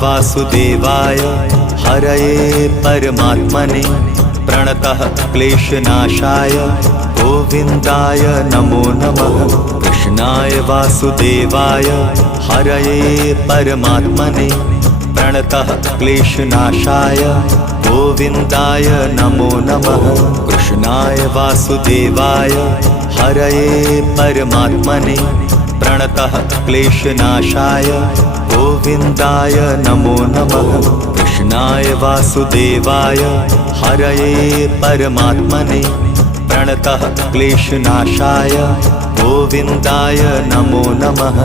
वासुदेवाय हरये परमात्मने प्रणतः क्लेशनाशाय गोविन्दाय नमो नमः। कृष्णाय वासुदेवाय हरये परमात्मने प्रणतः क्लेशनाशाय गोविन्दाय नमो नमः। कृष्णाय वासुदेवाय हरये परमात्मने प्रणतः क्लेशनाशाय गोविन्दाय नमो नमः। कृष्णाय वासुदेवाय हरये परमात्मने प्रणतः क्लेशनाशाय गोविन्दाय नमो नमः।